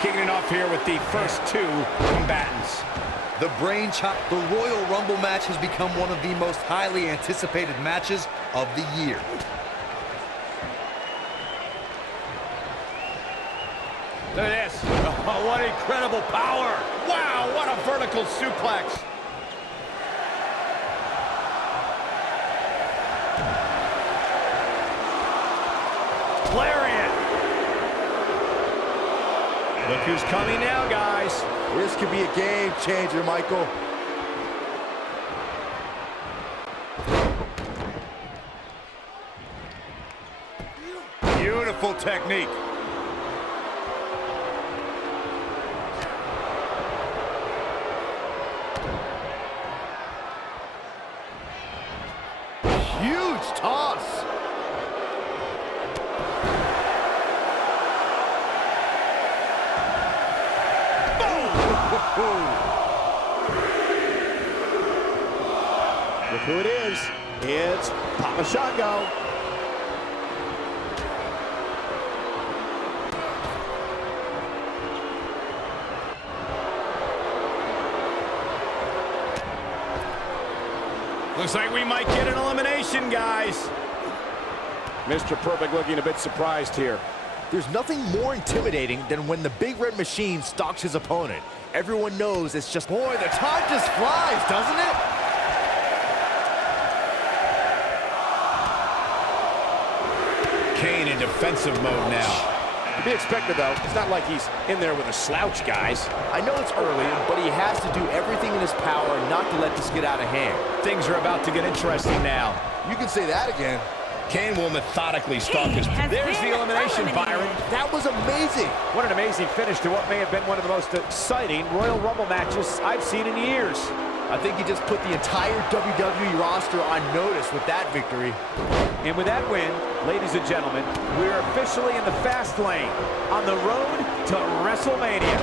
Kicking it off here with the first two combatants. The Royal Rumble match has become one of the most highly anticipated matches of the year. Look at this. Oh, what incredible power. Wow, what a vertical suplex. Lariat. Look who's coming now, guys. This could be a game changer, Michael. Beautiful technique. Huge toss. Look who it is. It's Papa Shango. Looks like we might get an elimination, guys. Mr. Perfect looking a bit surprised here. There's nothing more intimidating than when the Big Red Machine stalks his opponent. Everyone knows it's just, boy, the time just flies, doesn't it? Kane in defensive mode now. To be expected, though. It's not like he's in there with a slouch, guys. I know it's early, but he has to do everything in his power not to let this get out of hand. Things are about to get interesting now. You can say that again. Kane will methodically stalk his... There's the elimination, Byron. That was amazing. What an amazing finish to what may have been one of the most exciting Royal Rumble matches I've seen in years. I think he just put the entire WWE roster on notice with that victory. And with that win, ladies and gentlemen, we're officially in the fast lane on the road to WrestleMania.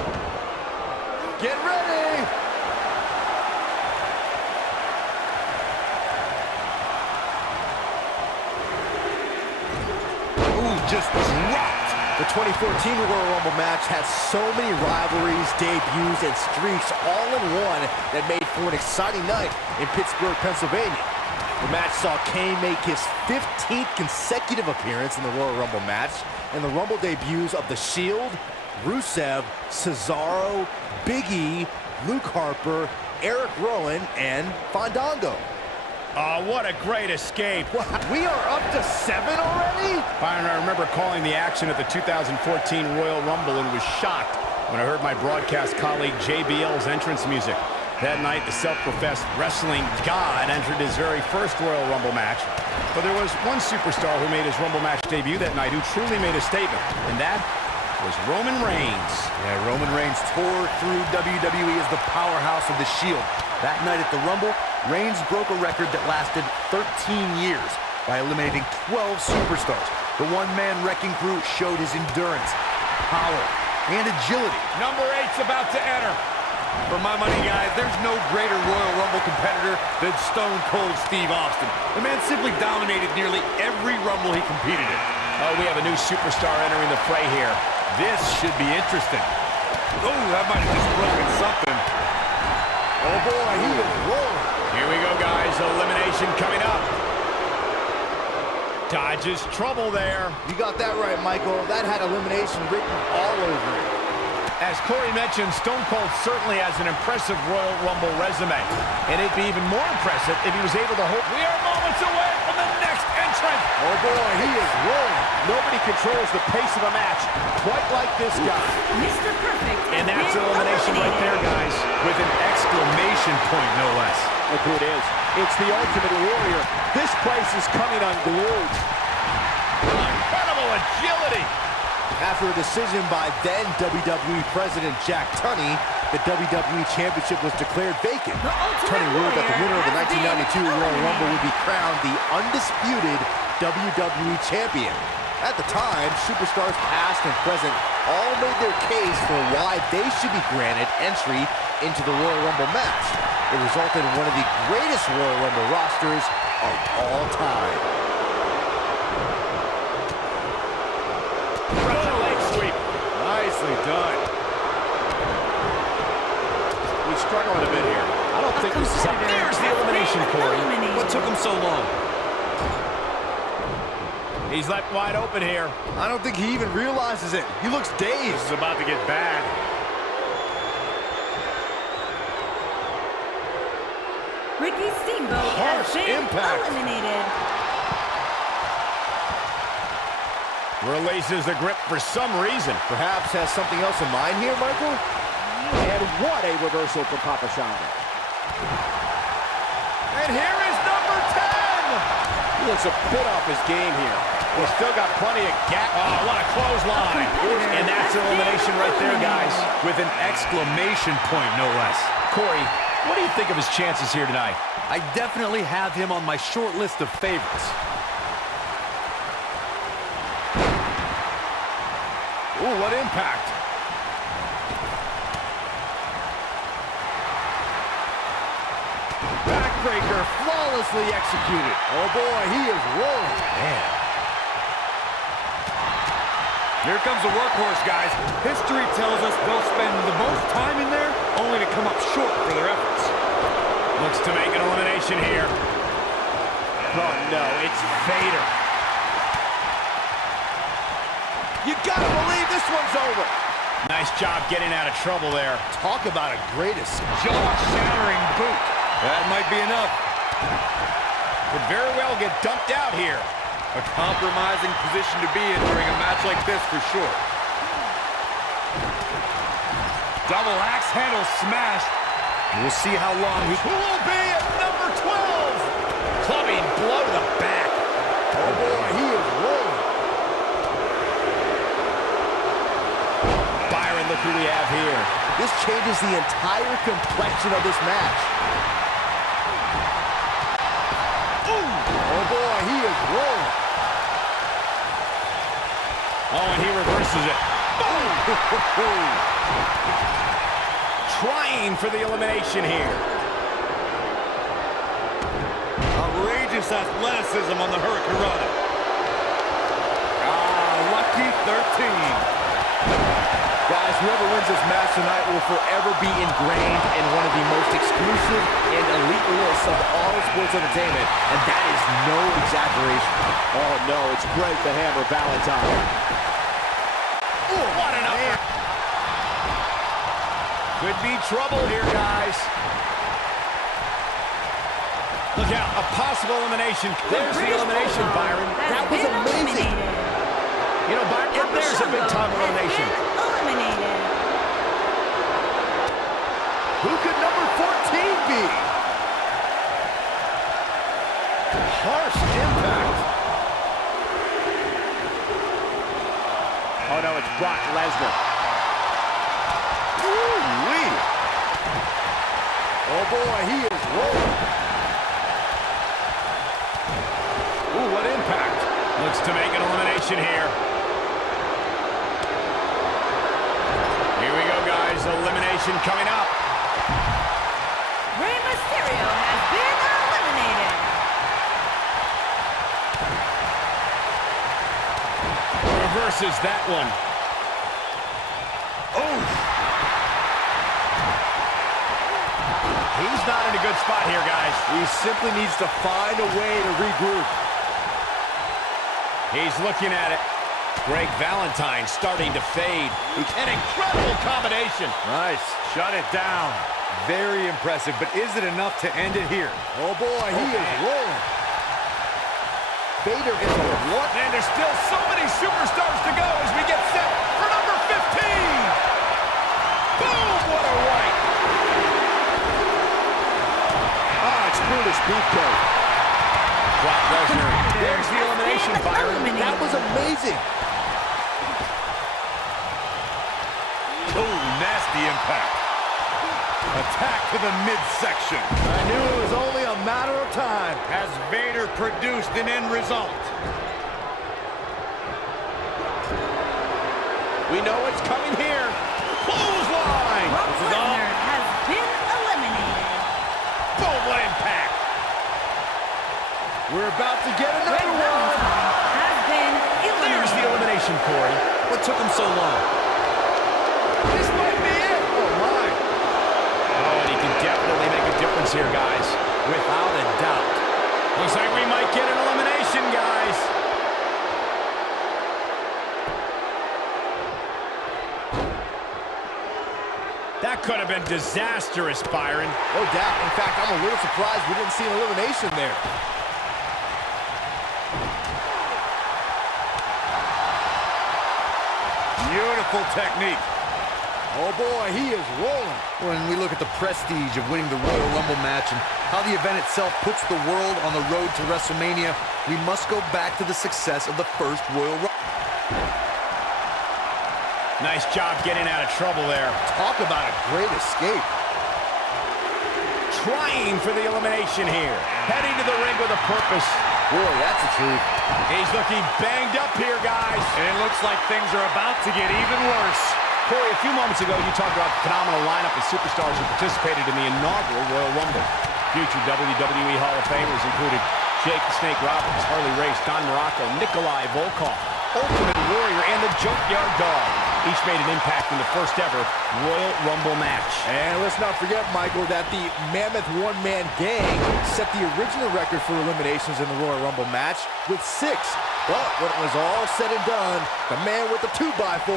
Get ready! Ooh, just dropped. The 2014 Royal Rumble match had so many rivalries, debuts, and streaks all in one that made for an exciting night in Pittsburgh, Pennsylvania. The match saw Kane make his 15th consecutive appearance in the Royal Rumble match, and the Rumble debuts of The Shield, Rusev, Cesaro, Big E, Luke Harper, Eric Rowan, and Fandango. Oh, what a great escape. We are up to 7 already? Byron, I remember calling the action at the 2014 Royal Rumble and was shocked when I heard my broadcast colleague JBL's entrance music. That night, the self-professed wrestling god entered his very first Royal Rumble match. But there was one superstar who made his Rumble match debut that night who truly made a statement, and that was Roman Reigns. Yeah, Roman Reigns tore through WWE as the powerhouse of the Shield. That night at the Rumble, Reigns broke a record that lasted 13 years by eliminating 12 superstars. The one-man wrecking crew showed his endurance, power, and agility. Number 8's about to enter. For my money, guys, there's no greater Royal Rumble competitor than Stone Cold Steve Austin. The man simply dominated nearly every Rumble he competed in. Oh, we have a new superstar entering the fray here. This should be interesting. Oh, that might have just broken something. Oh boy, he is rolling. Here we go, guys. Elimination coming up. Dodges trouble there. You got that right, Michael. That had elimination written all over it. As Corey mentioned, Stone Cold certainly has an impressive Royal Rumble resume. And it'd be even more impressive if he was able to hold... We are moments away from the next entrant. Oh boy, he is rolling. Nobody controls the pace of a match quite like this guy. Mr. Perfect. And that's elimination right there, guys. With an exclamation point, no less. Look who it is. It's the Ultimate Warrior. This place is coming unglued. Incredible agility. After a decision by then WWE President Jack Tunney, the WWE Championship was declared vacant. Tunney ruled that the winner of the 1992 Royal Rumble would be crowned the undisputed WWE Champion. At the time, superstars past and present all made their case for why they should be granted entry into the Royal Rumble match. It resulted in one of the greatest Royal Rumble rosters of all time. Leg sweep. Nicely done. he's struggling a bit here. I don't think this is up. There's the elimination, Corey. What took him so long? He's left wide open here. I don't think he even realizes it. He looks dazed. This is about to get bad. Ricky Steamboat has been eliminated. Releases the grip for some reason. Perhaps has something else in mind here, Michael? And what a reversal from Papa Shango. And here is number 10. He looks a bit off his game here. He's still got plenty of gap. Oh, what a clothesline. And that's elimination right there, guys. With an exclamation point, no less. Corey, what do you think of his chances here tonight? I definitely have him on my short list of favorites. Ooh, what impact. Backbreaker flawlessly executed. Oh boy, he is rolling. Man. Here comes the workhorse, guys. History tells us they'll spend the most time in there only to come up short for their efforts. Looks to make an elimination here. Oh no, it's Vader. You gotta believe this one's over. Nice job getting out of trouble there. Talk about a greatest. Jaw-shattering boot. That might be enough. Could very well get dumped out here. A compromising position to be in during a match like this for sure. Double axe handle smash. We'll see how long he... Who will be at number 12? Clubbing blow to the back. Oh boy, he is rolling. Byron, look who we have here. This changes the entire complexion of this match. Oh boy, he is rolling. Oh, and he reverses it. Boom! Trying for the elimination here. Outrageous athleticism on the Hurricanrana. Lucky 13. Guys, whoever wins this match tonight will forever be ingrained in one of the most exclusive and elite lists of all sports entertainment, and that is no exaggeration. Oh no, it's Greg the Hammer Valentine. Ooh, what an upper. Could be trouble here, guys. Look out, a possible elimination. There's the elimination, Byron. That was amazing. You know, Byron, there's a big-time elimination. Eliminated. Who could number 14 be? Harsh impact. Oh no, it's Brock Lesnar. Ooh-wee. Oh boy, he is rolling. Ooh, what impact. Looks to make an elimination here. Here we go, guys. Elimination coming up. Rey Mysterio has been eliminated. Reverses that one. Oh! He's not in a good spot here, guys. He simply needs to find a way to regroup. He's looking at it. Greg Valentine starting to fade. An incredible combination. Nice. Shut it down. Very impressive, but is it enough to end it here? Oh boy, he is rolling. Vader is a what? And there's still so many superstars to go as we get set for number 15. Boom, what a right. It's British beefcake. Brock Lesnar. There's the elimination, Byron. That was amazing. Oh, nasty impact. Attack to the midsection. I knew it was only a matter of time. Has Vader produced an end result? We know what's coming here. Clothesline. Brock This is all. Lesnar has been eliminated. Boom, what impact. We're about to get Greg another one. Valentine has been There's the eliminated. elimination, Corey. What took him so long? This might be it. Oh, my. Oh, and he chances here, guys. Without a doubt. Looks like we might get an elimination, guys. That could have been disastrous, Byron. No doubt. In fact, I'm a little surprised we didn't see an elimination there. Beautiful technique. Oh boy, he is rolling. When we look at the prestige of winning the Royal Rumble match and how the event itself puts the world on the road to WrestleMania, we must go back to the success of the first Royal Rumble. Nice job getting out of trouble there. Talk about a great escape. Trying for the elimination here. Heading to the ring with a purpose. Boy, that's the truth. He's looking banged up here, guys. And it looks like things are about to get even worse. Corey, a few moments ago, you talked about the phenomenal lineup of superstars who participated in the inaugural Royal Rumble. Future WWE Hall of Famers included Jake the Snake Roberts, Harley Race, Don Morocco, Nikolai Volkov, Ultimate Warrior, and the Junkyard Dog. Each made an impact in the first ever Royal Rumble match. And let's not forget, Michael, that the Mammoth One-Man Gang set the original record for eliminations in the Royal Rumble match with 6. But when it was all said and done, the man with the 2x4,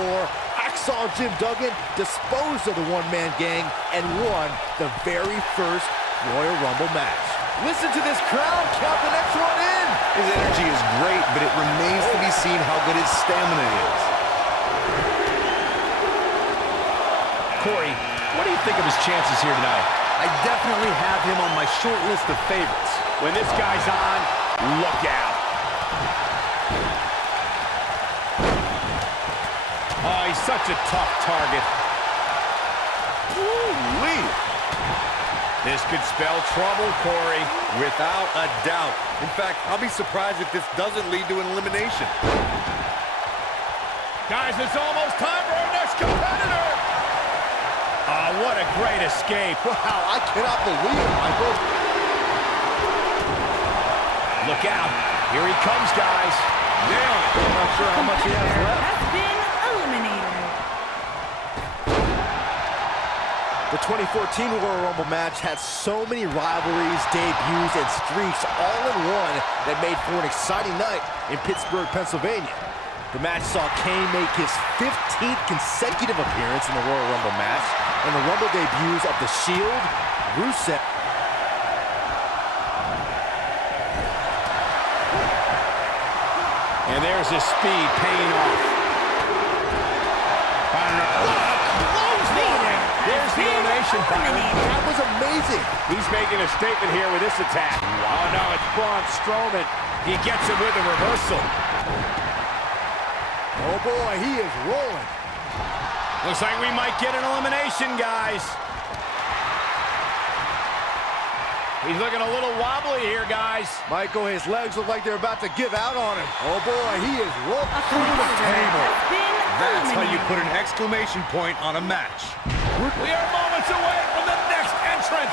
Hacksaw Jim Duggan, disposed of the One-Man Gang and won the very first Royal Rumble match. Listen to this crowd count the next one in. His energy is great, but it remains to be seen how good his stamina is. Corey, what do you think of his chances here tonight? I definitely have him on my short list of favorites. When this guy's on, look out. Oh, he's such a tough target. Woo-wee. This could spell trouble, Corey. Without a doubt. In fact, I'll be surprised if this doesn't lead to an elimination. Guys, it's almost time for our next competitor. Oh, what a great escape. Wow, I cannot believe it, Michael. Look out. Here he comes, guys. Nailed it. I'm not sure how much he has left. Has been eliminated. The 2014 Royal Rumble match had so many rivalries, debuts, and streaks all in one that made for an exciting night in Pittsburgh, Pennsylvania. The match saw Kane make his 15th consecutive appearance in the Royal Rumble match, and the Rumble debuts of The Shield, Rusev, and there's his speed paying off. There's the elimination, Byron. that was amazing. He's making a statement here with this attack. Oh, no, it's Braun Strowman. He gets it with a reversal. Oh boy, he is rolling. Looks like we might get an elimination, guys. He's looking a little wobbly here, guys. Michael, his legs look like they're about to give out on him. Oh boy, he is rolling A through the competitor table. has been That's how you eliminated. put an exclamation point on a match. We are moments away from the next entrant.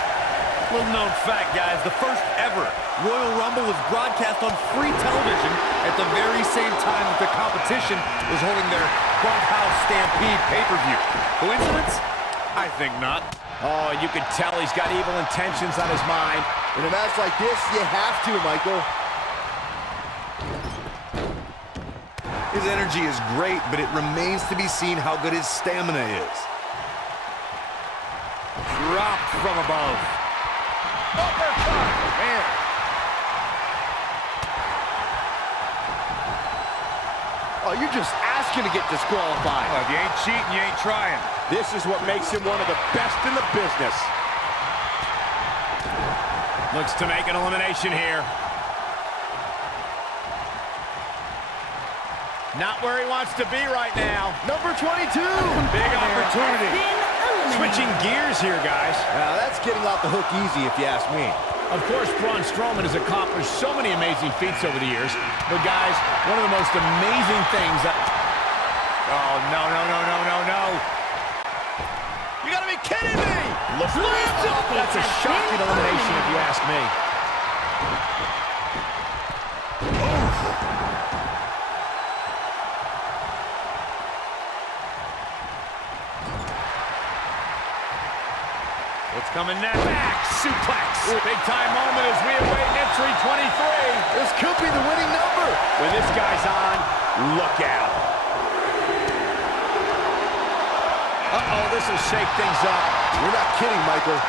Little known fact, guys, the first ever Royal Rumble was broadcast on free television at the very same time that the competition was holding their Bunkhouse Stampede pay-per-view. Coincidence? I think not. Oh, you can tell he's got evil intentions on his mind. In a match like this, you have to, Michael. His energy is great, but it remains to be seen how good his stamina is. Dropped from above. Uppercut! Man. Oh, you're just asking to get disqualified. Well, if you ain't cheating, you ain't trying. This is what makes him one of the best in the business. Looks to make an elimination here. Not where he wants to be right now. Number 22. Big opportunity. Been eliminated. Switching gears here, guys. Now, that's getting off the hook easy, if you ask me. Of course, Braun Strowman has accomplished so many amazing feats over the years. But, guys, one of the most amazing things that... Oh, no, no, no, no, no, no. You gotta be kidding me! That's a shocking elimination, if you ask me. What's coming next? Back suplex. Big time moment as we await entry 23. This could be the winning number. When this guy's on, look out. Uh-oh, this will shake things up. You're not kidding, Michael.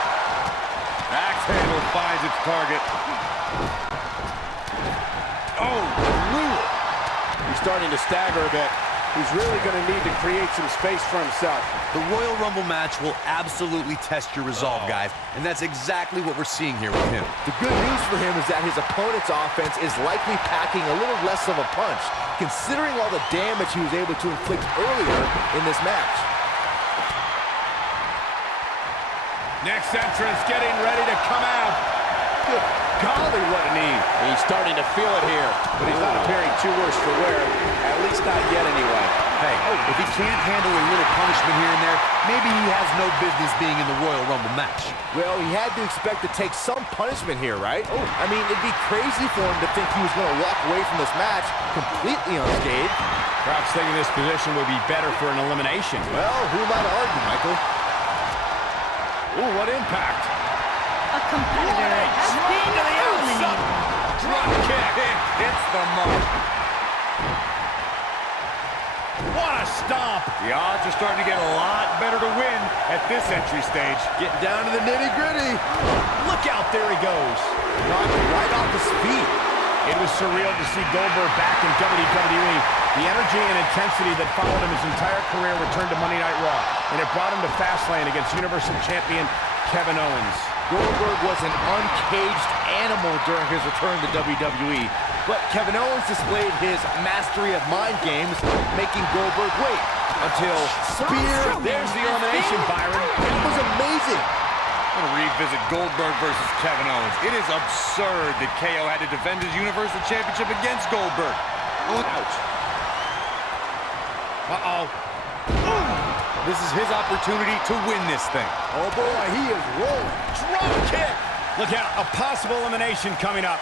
Axe handle finds its target. Oh, brutal. He's starting to stagger a bit. He's really going to need to create some space for himself. The Royal Rumble match will absolutely test your resolve, guys, and that's exactly what we're seeing here with him. The good news for him is that his opponent's offense is likely packing a little less of a punch, considering all the damage he was able to inflict earlier in this match. Next entrance getting ready to come out. Good golly, what a knee. He's starting to feel it here, but he's not appearing too worse for wear, at least not yet anyway. Hey, if he can't handle a little punishment here and there, maybe he has no business being in the Royal Rumble match. Well, he had to expect to take some punishment here, right? I mean, it'd be crazy for him to think he was going to walk away from this match completely unscathed. Perhaps thinking this position would be better for an elimination. Well, who am I to argue, Michael? Ooh, what impact. A competitor has been eliminated. Drop kick. Hits the mark. What a stomp. The odds are starting to get a lot better to win at this entry stage. Getting down to the nitty-gritty. Look out, there he goes. Knocked right off his feet. It was surreal to see Goldberg back in WWE. The energy and intensity that followed him his entire career returned to Monday Night Raw, and it brought him to Fastlane against Universal Champion Kevin Owens. Goldberg was an uncaged animal during his return to WWE, but Kevin Owens displayed his mastery of mind games, making Goldberg wait until spear. There's the elimination, Byron. It was amazing. I'm going to revisit Goldberg versus Kevin Owens. It is absurd that KO had to defend his Universal Championship against Goldberg. Ouch. Uh-oh. This is his opportunity to win this thing. Oh boy, he is rolling. Drop kick. Look out, a possible elimination coming up.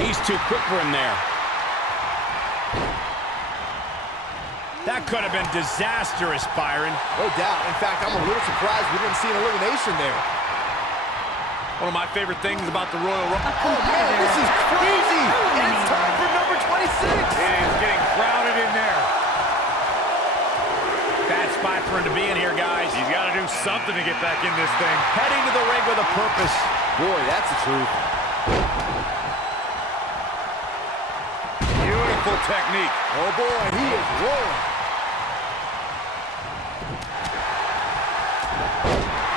He's too quick for him there. That could have been disastrous, Byron. No doubt. In fact, I'm a little surprised we didn't see an elimination there. One of my favorite things about the Royal Rumble. Oh man, this is crazy. And it's time for number 26. It is getting crowded in there. Bad spot for him to be in here, guys. He's got to do something to get back in this thing. Heading to the ring with a purpose. Boy, that's the truth. Beautiful technique. Oh boy, he is rolling.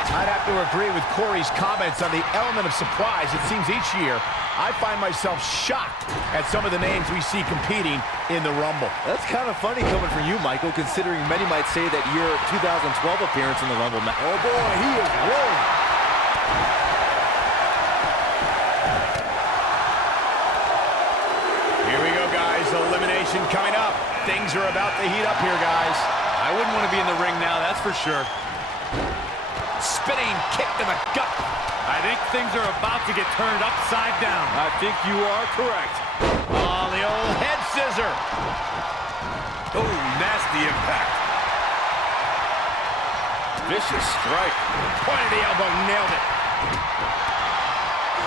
I'd have to agree with Corey's comments on the element of surprise. It seems each year I find myself shocked at some of the names we see competing in the Rumble. That's kind of funny coming from you, Michael, considering many might say that your 2012 appearance in the Rumble match. Oh boy, he is rolling. Here we go, guys. Elimination coming up. Things are about to heat up here, guys. I wouldn't want to be in the ring now, that's for sure. Spinning kick to the gut. I think things are about to get turned upside down. I think you are correct. Oh, the old head scissor. Oh, nasty impact. Vicious strike. Point of the elbow, nailed it.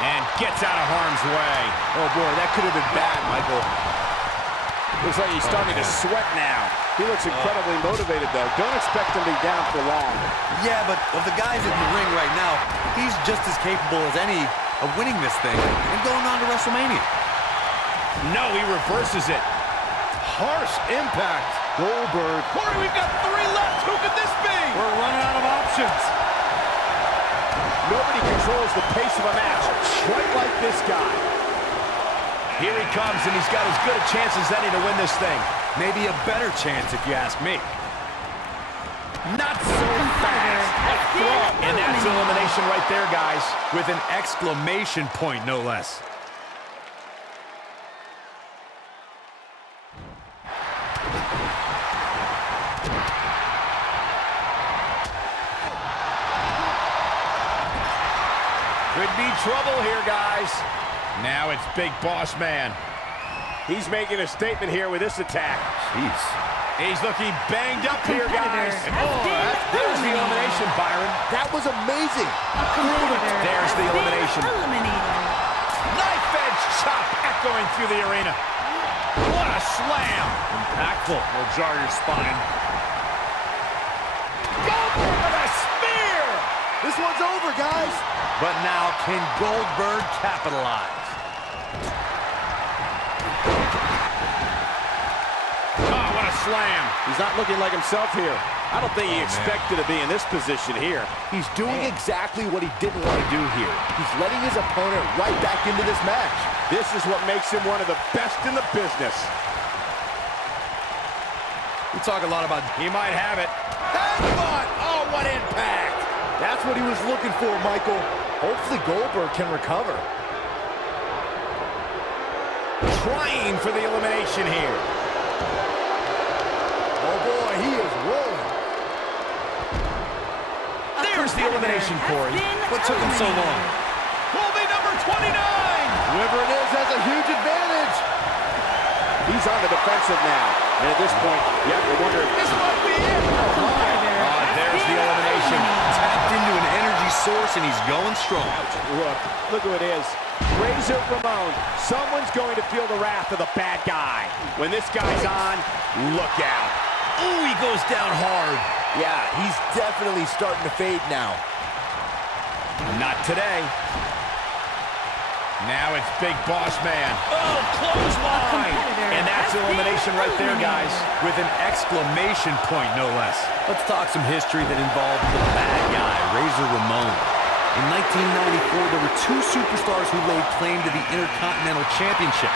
And gets out of harm's way. Oh boy, that could have been bad, Michael. Looks like he's starting to sweat now. He looks incredibly motivated, though. Don't expect him to be down for long. Yeah, but of the guys in the ring right now, he's just as capable as any of winning this thing and going on to WrestleMania. No, he reverses it. Harsh impact. Goldberg. Corey, we've got 3 left. Who could this be? We're running out of options. Nobody controls the pace of a match quite like this guy. Here he comes, and he's got as good a chance as any to win this thing. Maybe a better chance, if you ask me. Not so fast. And that's elimination right there, guys. With an exclamation point, no less. Could be trouble here, guys. Now it's Big Bossman. He's making a statement here with this attack. Jeez. He's looking banged up here, guys. Competitor has been There's the eliminated. elimination, Byron. That was amazing. A competitor There's has the been elimination. eliminated. Knife edge chop echoing through the arena. What a slam. Impactful. Will jar your spine. Goldberg with a spear. This one's over, guys. But now, can Goldberg capitalize? Oh, what a slam. He's not looking like himself here. I don't think he expected to be in this position here. He's doing exactly what he didn't want to do here. He's letting his opponent right back into this match. This is what makes him one of the best in the business. We talk a lot about... He might have it. Headbutt. Oh, what impact. That's what he was looking for, Michael. Hopefully Goldberg can recover. Trying for the elimination here. Oh boy, he is rolling. There's the elimination, Corey. What took him so long? Will be number 29. Whoever it is has a huge advantage. He's on the defensive now. And at this point, you have to wonder... This might be it. There's the elimination. Tapped into an energy source, and he's going strong. Look who it is. Razor Ramon. Someone's going to feel the wrath of the bad guy. When this guy's on, look out. Ooh, he goes down hard. Yeah, he's definitely starting to fade now. Not today. Now it's Big Bossman. Oh, clothesline. And that's elimination right there, guys. With an exclamation point, no less. Let's talk some history that involved the bad guy, Razor Ramon. In 1994, there were two superstars who laid claim to the Intercontinental Championship.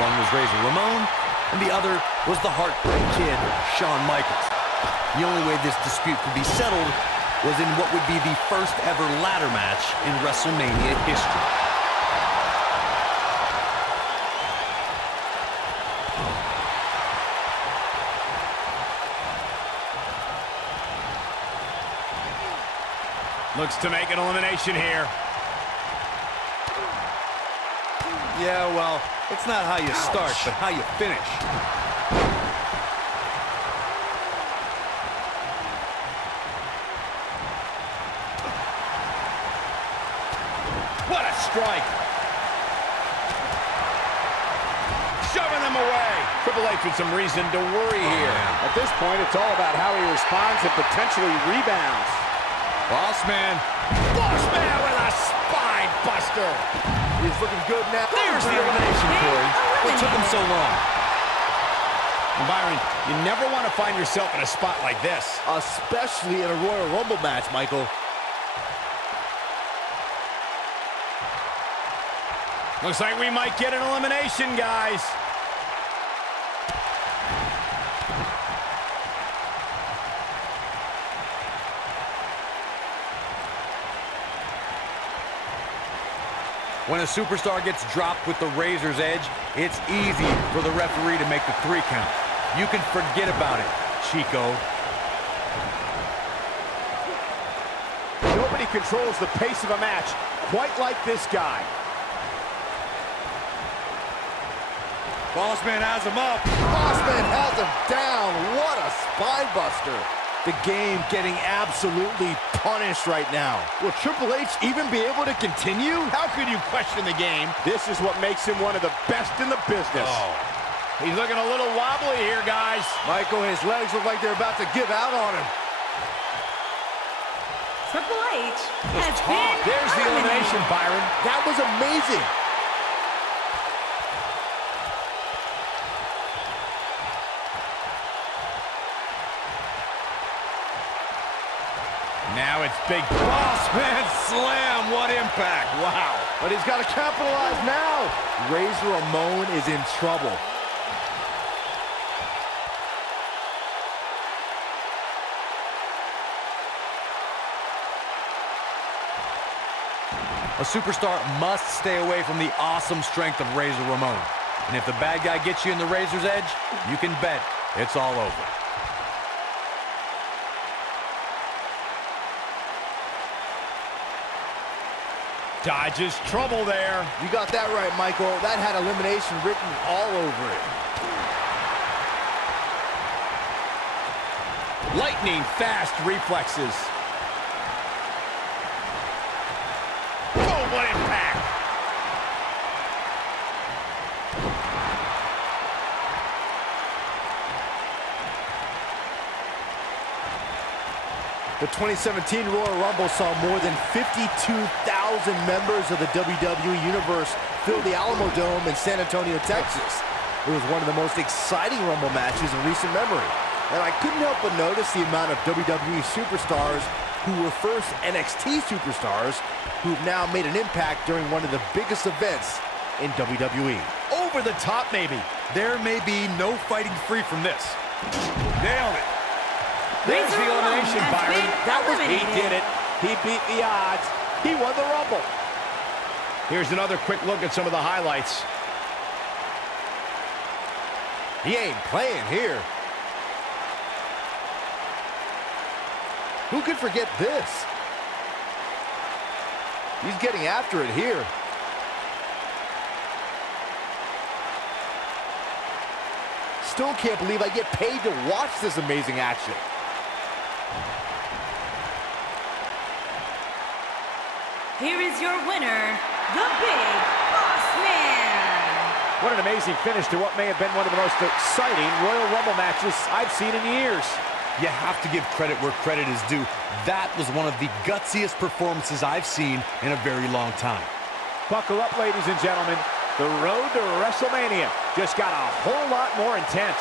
One was Razor Ramon, and the other was the Heartbreak Kid, Shawn Michaels. The only way this dispute could be settled was in what would be the first ever ladder match in WrestleMania history. Looks to make an elimination here. Yeah, well, it's not how you start, but how you finish. What a strike. Shoving them away. Triple H with some reason to worry here. At this point, it's all about how he responds and potentially rebounds. Bossman. Bossman with a spine buster. He's looking good now. There's the elimination, Corey. What took him so long? And Byron, you never want to find yourself in a spot like this. Especially in a Royal Rumble match, Michael. Looks like we might get an elimination, guys. When a superstar gets dropped with the razor's edge, it's easy for the referee to make the 3 count. You can forget about it, Chico. Nobody controls the pace of a match quite like this guy. Bossman has him up. Bossman has him down. What a spine buster. The game getting absolutely punished right now. Will Triple H even be able to continue? How could you question the game? This is what makes him one of the best in the business. He's looking a little wobbly here, guys. Michael, his legs look like they're about to give out on him. Triple H has been There's the elimination, Byron. That was amazing. Now it's Big Bossman slam, what impact. Wow. But he's got to capitalize now. Razor Ramon is in trouble. A superstar must stay away from the awesome strength of Razor Ramon. And if the bad guy gets you in the razor's edge, you can bet it's all over. Dodges trouble there. You got that right, Michael. That had elimination written all over it. Lightning fast reflexes. The 2017 Royal Rumble saw more than 52,000 members of the WWE Universe fill the Alamo Dome in San Antonio, Texas. It was one of the most exciting Rumble matches in recent memory. And I couldn't help but notice the amount of WWE superstars who were first NXT superstars who've now made an impact during one of the biggest events in WWE. Over the top, maybe. There may be no fighting free from this. Nailed it. There's the elimination, Byron. He did it. He beat the odds. He won the Rumble. Here's another quick look at some of the highlights. He ain't playing here. Who could forget this? He's getting after it here. Still can't believe I get paid to watch this amazing action. Here is your winner, the Big Bossman. What an amazing finish to what may have been one of the most exciting Royal Rumble matches I've seen in years. You have to give credit where credit is due. That was one of the gutsiest performances I've seen in a very long time. Buckle up, ladies and gentlemen. The road to WrestleMania just got a whole lot more intense.